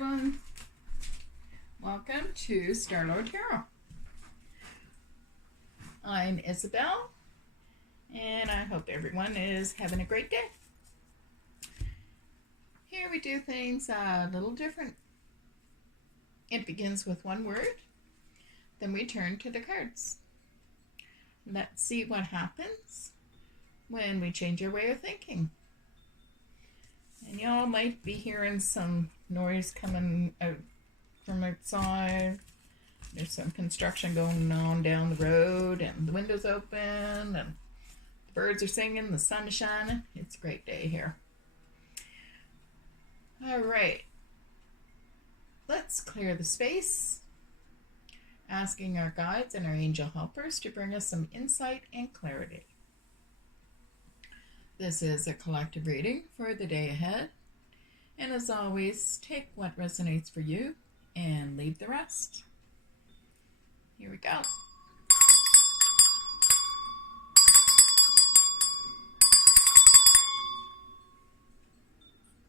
everyone. Welcome to Starlord Tarot. I'm Isabel, and I hope everyone is having a great day. Here we do things a little different. It begins with one word, then we turn to the cards. Let's see what happens when we change our way of thinking. And y'all might be hearing some noise coming out from outside. There's some construction going on down the road, and the windows open, and the birds are singing, the sun is shining. It's a great day here. All right. Let's clear the space, asking our guides and our angel helpers to bring us some insight and clarity. This is a collective reading for the day ahead. And as always, take what resonates for you and leave the rest. Here we go.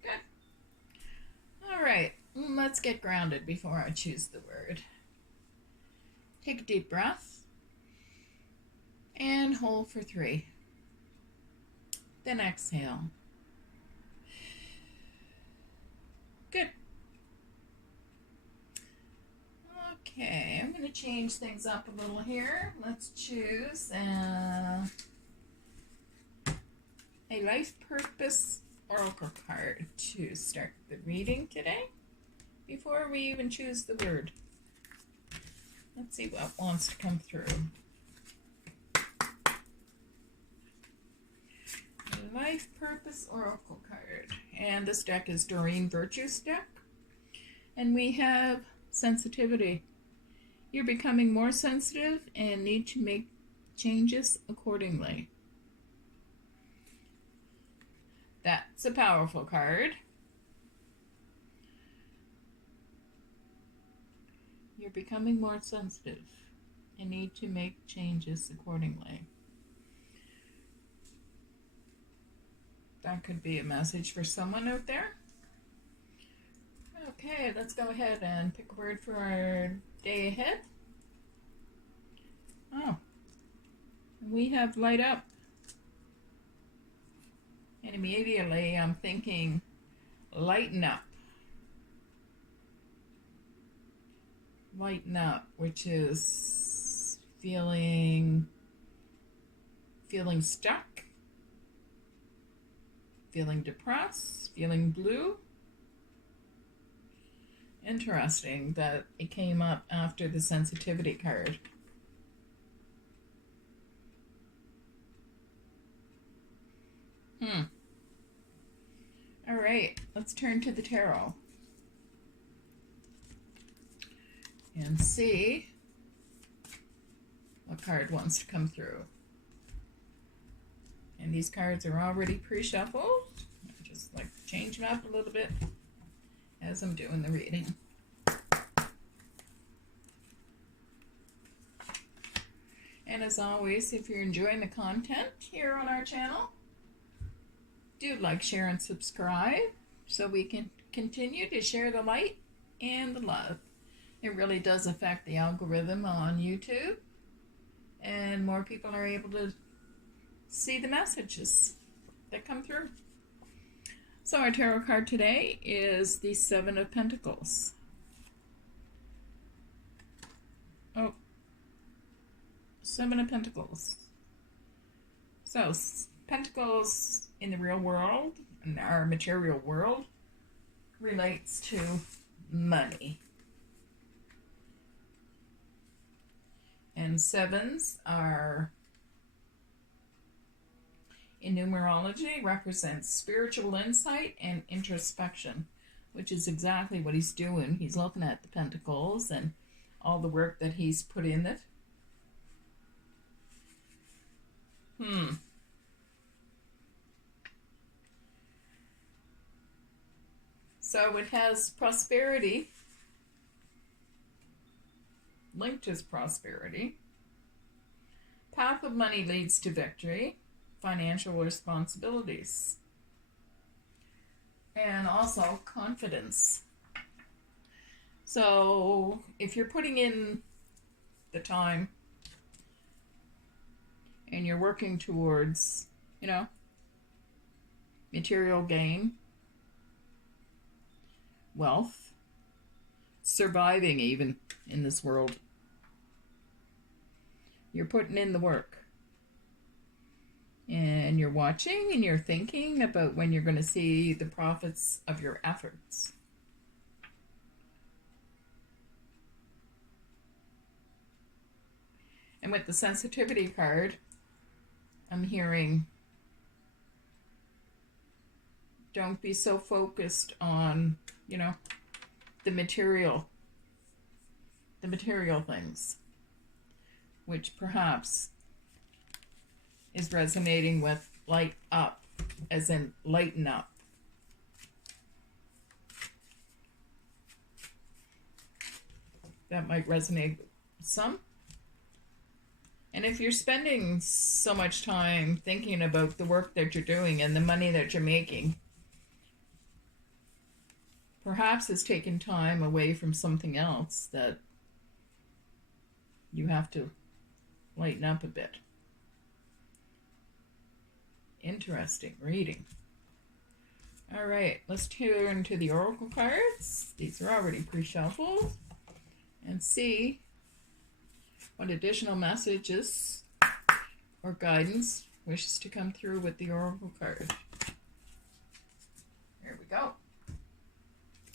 Good. All right, let's get grounded before I choose the word. Take a deep breath and hold for 3. Then exhale. Good. Okay, I'm going to change things up a little here. Let's choose a life purpose oracle card to start the reading today before we even choose the word. Let's see what wants to come through. Life Purpose Oracle card. And this deck is Doreen Virtue's deck. And we have sensitivity. You're becoming more sensitive and need to make changes accordingly. That's a powerful card. You're becoming more sensitive and need to make changes accordingly. That could be a message for someone out there. Okay, let's go ahead and pick a word for our day ahead. Oh, we have light up. And immediately I'm thinking lighten up. Lighten up, which is feeling stuck. Feeling depressed, feeling blue. Interesting that it came up after the sensitivity card. All right, let's turn to the tarot and see what card wants to come through. And these cards are already pre-shuffled. I just like to change them up a little bit as I'm doing the reading. And as always, if you're enjoying the content here on our channel, do like, share, and subscribe so we can continue to share the light and the love. It really does affect the algorithm on YouTube, and more people are able to see the messages that come through. So our tarot card today is the 7 of Pentacles. Oh, 7 of Pentacles. So Pentacles in the real world, in our material world, relates to money. And 7s are, in numerology, represents spiritual insight and introspection, which is exactly what he's doing. He's looking at the pentacles and all the work that he's put in it. So it has prosperity, linked as prosperity. Path of money leads to victory. Financial responsibilities. And also confidence. So if you're putting in the time and you're working towards, material gain, wealth, surviving even in this world, you're putting in the work. And you're watching and you're thinking about when you're going to see the profits of your efforts. And with the sensitivity card, I'm hearing, don't be so focused on, the material things, which perhaps is resonating with light up, as in lighten up. That might resonate with some. And if you're spending so much time thinking about the work that you're doing and the money that you're making, perhaps it's taken time away from something else that you have to lighten up a bit. Interesting reading. All right, let's turn to the oracle cards. These are already pre-shuffled, and see what additional messages or guidance wishes to come through with the oracle card. Here we go.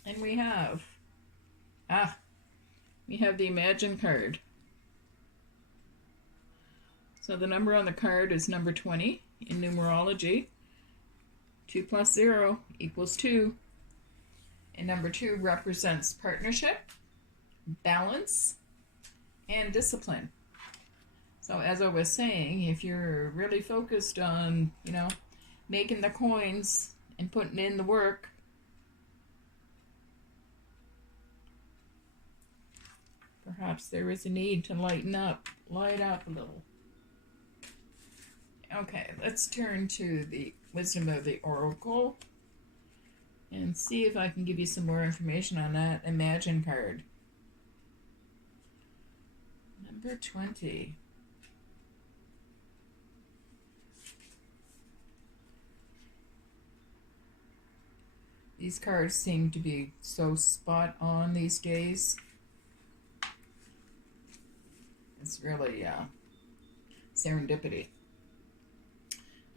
And we have the Imagine card. So the number on the card is number 20 in numerology. 2 plus 0 equals 2. And number 2 represents partnership, balance, and discipline. So as I was saying, if you're really focused on, making the coins and putting in the work, perhaps there is a need to light up a little. Okay, let's turn to the wisdom of the oracle and see if I can give you some more information on that Imagine card. Number 20. These cards seem to be so spot on these days. It's really serendipity.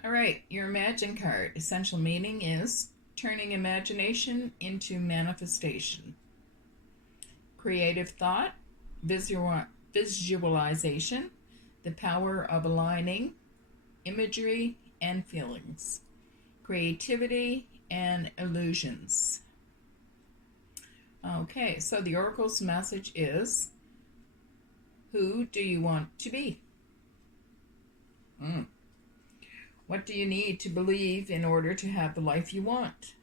All right, your Imagine card. Essential meaning is turning imagination into manifestation. Creative thought, visualization, the power of aligning imagery and feelings, creativity and illusions. Okay, so the oracle's message is, who do you want to be? What do you need to believe in order to have the life you want?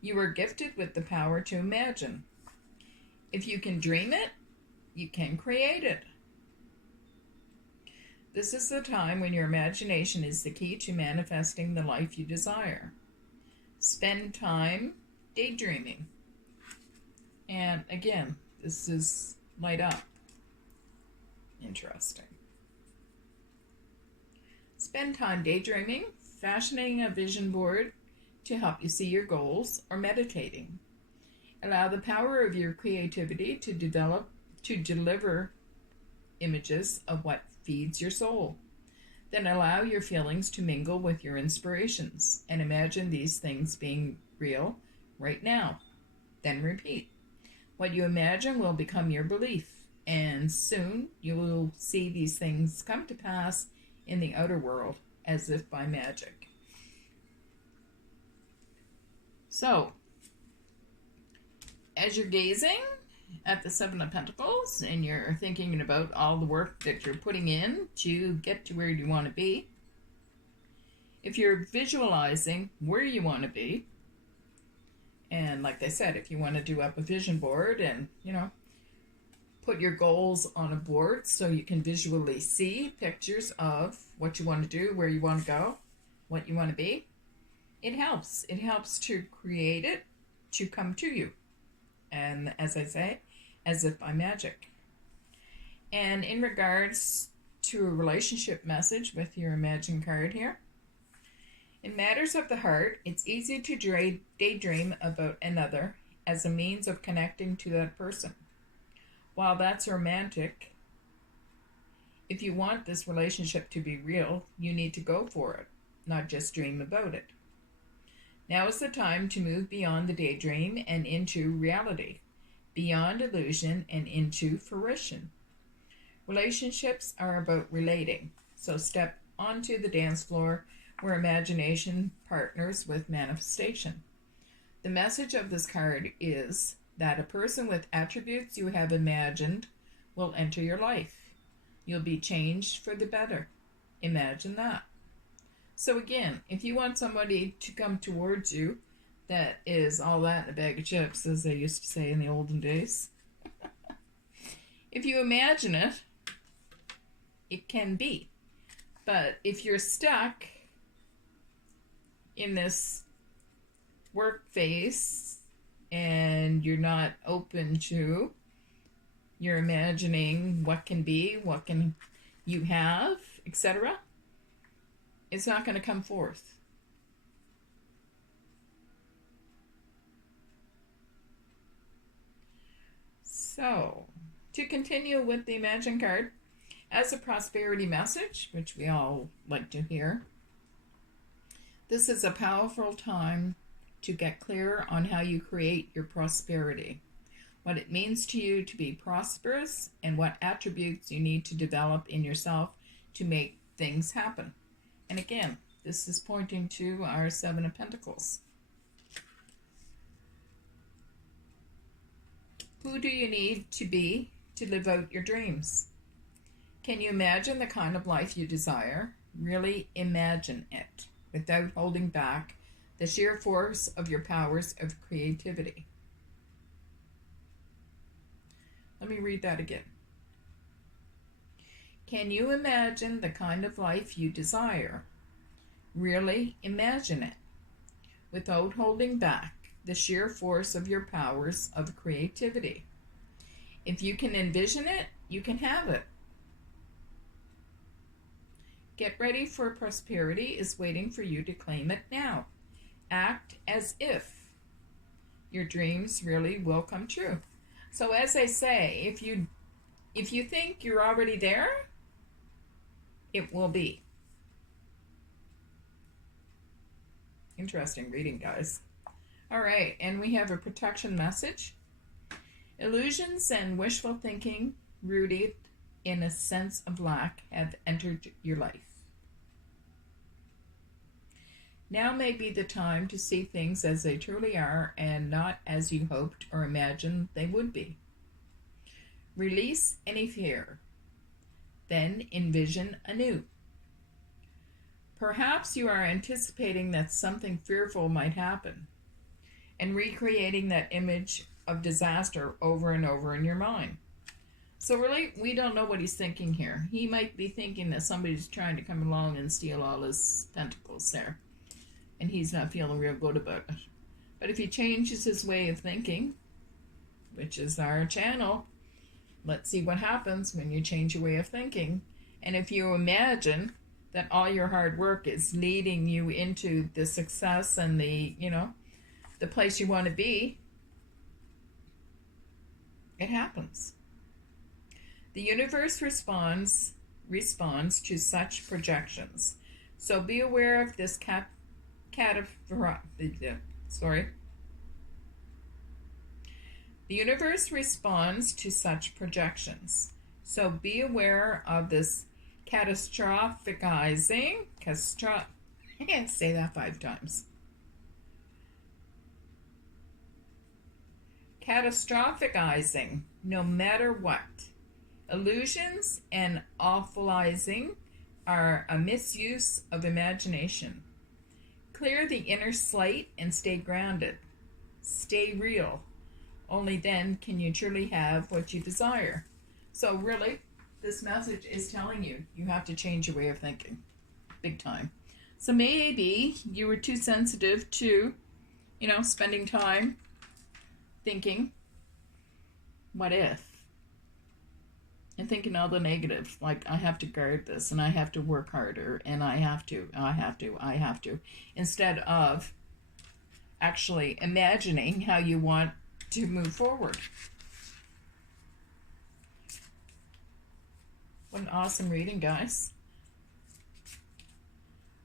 You are gifted with the power to imagine. If you can dream it, you can create it. This is the time when your imagination is the key to manifesting the life you desire. Spend time daydreaming. And again, this is light up. Interesting. Spend time daydreaming, fashioning a vision board to help you see your goals, or meditating. Allow the power of your creativity to deliver images of what feeds your soul. Then allow your feelings to mingle with your inspirations and imagine these things being real right now. Then repeat. What you imagine will become your belief, and soon you will see these things come to pass in the outer world as if by magic. So, as you're gazing at the Seven of Pentacles and you're thinking about all the work that you're putting in to get to where you want to be, if you're visualizing where you want to be, and like I said, if you want to do up a vision board and, put your goals on a board so you can visually see pictures of what you want to do, where you want to go, what you want to be, it helps. It helps to create it to come to you. And as I say, as if by magic. And in regards to a relationship message with your Imagine card here, in matters of the heart, it's easy to daydream about another as a means of connecting to that person. While that's romantic, if you want this relationship to be real, you need to go for it, not just dream about it. Now is the time to move beyond the daydream and into reality, beyond illusion and into fruition. Relationships are about relating, so step onto the dance floor where imagination partners with manifestation. The message of this card is that a person with attributes you have imagined will enter your life. You'll be changed for the better. Imagine that. So again, if you want somebody to come towards you that is all that in a bag of chips, as they used to say in the olden days, if you imagine it, it can be. But if you're stuck in this work phase and you're not open to, you're imagining what can be, what can you have, etc., it's not going to come forth. So, to continue with the Imagine card, as a prosperity message, which we all like to hear, this is a powerful time to get clear on how you create your prosperity, what it means to you to be prosperous, and what attributes you need to develop in yourself to make things happen. And again, this is pointing to our Seven of Pentacles. Who do you need to be to live out your dreams? Can you imagine the kind of life you desire? Really imagine it without holding back the sheer force of your powers of creativity. Let me read that again. Can you imagine the kind of life you desire? Really imagine it without holding back the sheer force of your powers of creativity. If you can envision it, you can have it. Get ready for prosperity is waiting for you to claim it now. Act as if your dreams really will come true. So as I say, if you think you're already there, it will be. Interesting reading, guys. All right, and we have a protection message. Illusions and wishful thinking rooted in a sense of lack have entered your life. Now may be the time to see things as they truly are and not as you hoped or imagined they would be. Release any fear, then envision anew. Perhaps you are anticipating that something fearful might happen and recreating that image of disaster over and over in your mind. So really, we don't know what he's thinking here. He might be thinking that somebody's trying to come along and steal all his pentacles there, and he's not feeling real good about it. But if he changes his way of thinking, which is our channel, let's see what happens when you change your way of thinking. And if you imagine that all your hard work is leading you into the success and the place you want to be, it happens. The universe responds to such projections. So be aware of this The universe responds to such projections. So be aware of this catastrophizing. I can't say that 5 times. Catastrophizing, no matter what. Illusions and awfulizing are a misuse of imagination. Clear the inner slate and stay grounded. Stay real. Only then can you truly have what you desire. So really, this message is telling you, you have to change your way of thinking. Big time. So maybe you were too sensitive to, spending time thinking what if, and thinking all the negatives, like I have to guard this and I have to work harder and I have to, instead of actually imagining how you want to move forward. What an awesome reading, guys.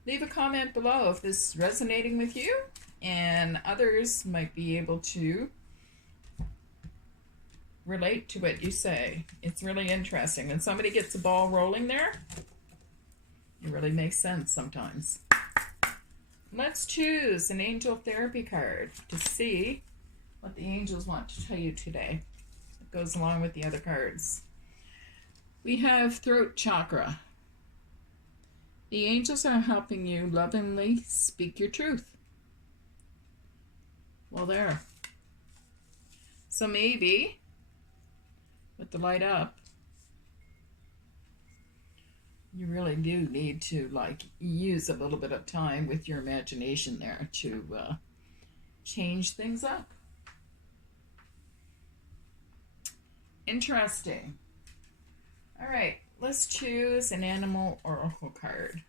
Leave a comment below if this is resonating with you, and others might be able to relate to what you say. It's really interesting. When somebody gets a ball rolling there, it really makes sense sometimes. Let's choose an angel therapy card to see what the angels want to tell you today. It goes along with the other cards. We have throat chakra. The angels are helping you lovingly speak your truth. Well, there. So maybe with the light up, you really do need to use a little bit of time with your imagination there to change things up. Interesting. All right, let's choose an animal oracle card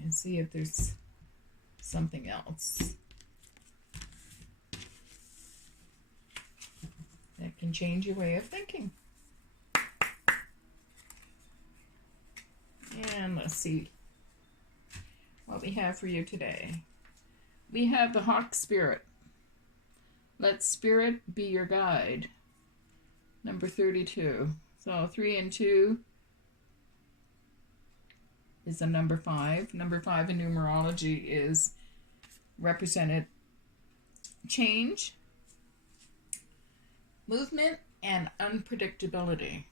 and see if there's something else that can change your way of thinking. And let's see what we have for you today. We have the Hawk Spirit. Let Spirit be your guide. Number 32. So 3 and 2 is a number 5. Number 5 in numerology is represented change, movement, and unpredictability.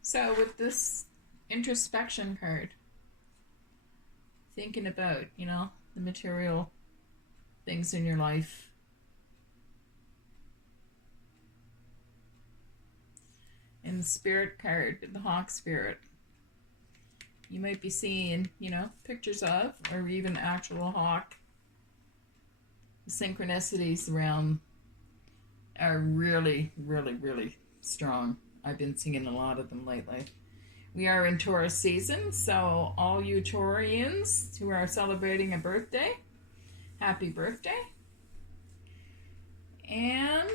So with this introspection card, thinking about, the material things in your life, and the spirit card, the Hawk Spirit, you might be seeing, pictures of, or even actual hawk. The synchronicities around are really, really, really strong. I've been seeing a lot of them lately. We are in Taurus season, so all you Taurians who are celebrating a birthday, happy birthday. And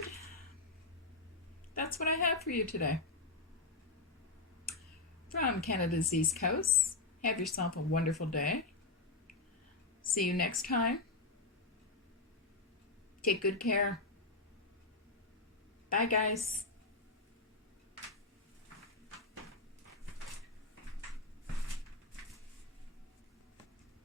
that's what I have for you today. From Canada's East Coast, have yourself a wonderful day. See you next time. Take good care. Bye, guys.